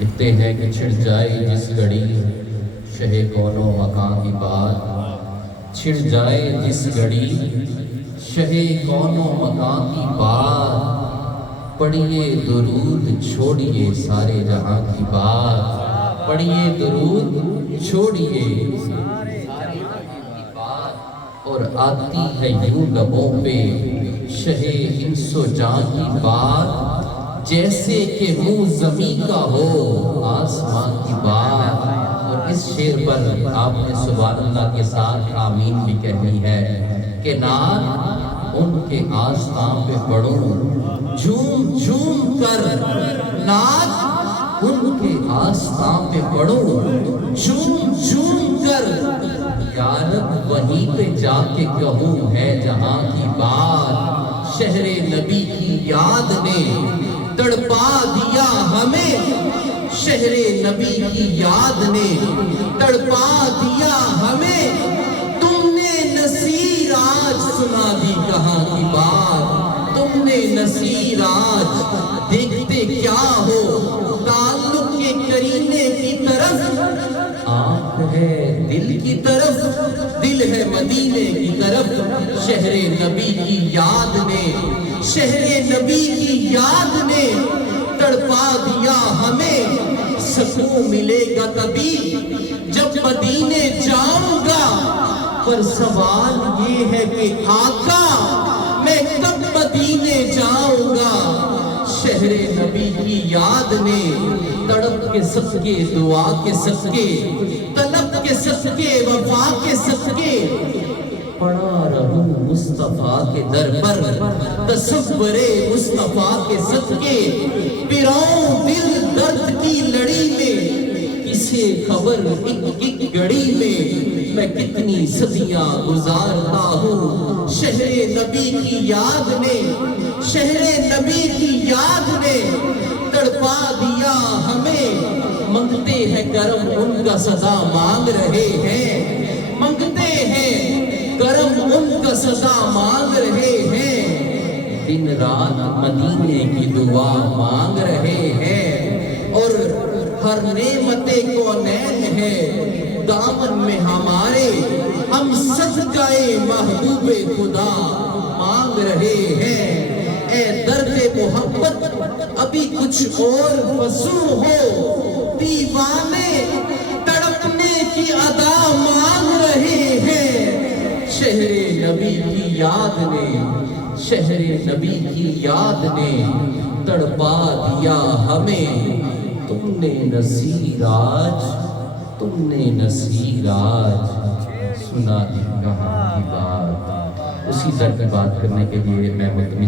لکھتے ہیں کہ چھڑ جائے جس گھڑی شہ کون و مکان کی بات، چھڑ جائے جس گھڑی شہ کون و مکان کی بات، پڑھیے درود چھوڑیے سارے جہاں کی بات، پڑھیے درود چھوڑیے سارے جہاں کی بات، اور آتی ہے یوں لبوں پہ شہ انس و جاں کی بات، جیسے کہ منہ زمیں کا ہو آسمان کی بات۔ اور اس شعر پر آپ نے سبحان اللہ کے ساتھ آمین بھی کہنی ہے کہ نعت ان کے آستان پہ پڑھوں جھوم جھوم کر، نعت ان کے آستان پہ پڑھوں جھوم جھوم کر، یا رب وہیں پہ جا کے کہوں ہے جہاں کی بات، شہر نبی کی یاد نے تڑپا دیا ہمیں، شہر نبی کی یاد نے تڑپا دیا ہمیں، تم نے نصیر آج سنا دی کہاں کی بات، تم نے نصیر آج دیکھتے کیا ہو تعلق کے کرینے کی طرف، آنکھ ہے دل کی طرف دل ہے مدینے کی طرف، شہر نبی کی یاد نے شہر نبی کی یاد نے تڑپا دیا ہمیں، سکون ملے گا تبھی جب مدینے جاؤں گا، پر سوال یہ ہے کہ آقا میں کب مدینے جاؤں گا، شہر نبی کی یاد نے تڑپ کے صدقے دعا کے صدقے طلب کے صدقے وفا کے صدقے پڑا رہوں مصطفیٰ کے در پر، تصور مصطفیٰ کے صدقے پراؤں دل درد کی لڑی میں، کسے خبر ایک گھڑی میں کتنی صدیاں گزارتا ہوں، شہر نبی کی یاد نے شہر نبی کی یاد نے تڑپا دیا ہمیں، منگتے ہیں کرم ان کا صدا مانگ رہے ہیں، منگتے ہیں کرم ان کا صدا مانگ رہے ہیں، دن رات مدینے کی دعا مانگ رہے ہیں، اور ہر نعمت کونین ہے دامن میں ہمارے، ہم صدقہ محبوب خدا مانگ رہے ہیں، اے درد محبت ابھی کچھ اور وصول ہو، دیوانے تڑپنے کی ادا مانگ رہے ہیں، شہر نبی کی یاد نے شہر نبی کی یاد نے تڑپا دیا ہمیں، تم نے نصیر آج تم نے نصیر آج سنا دی کہاں کی بات۔ اسی طرح کی بات کرنے کے لیے میں ملتمس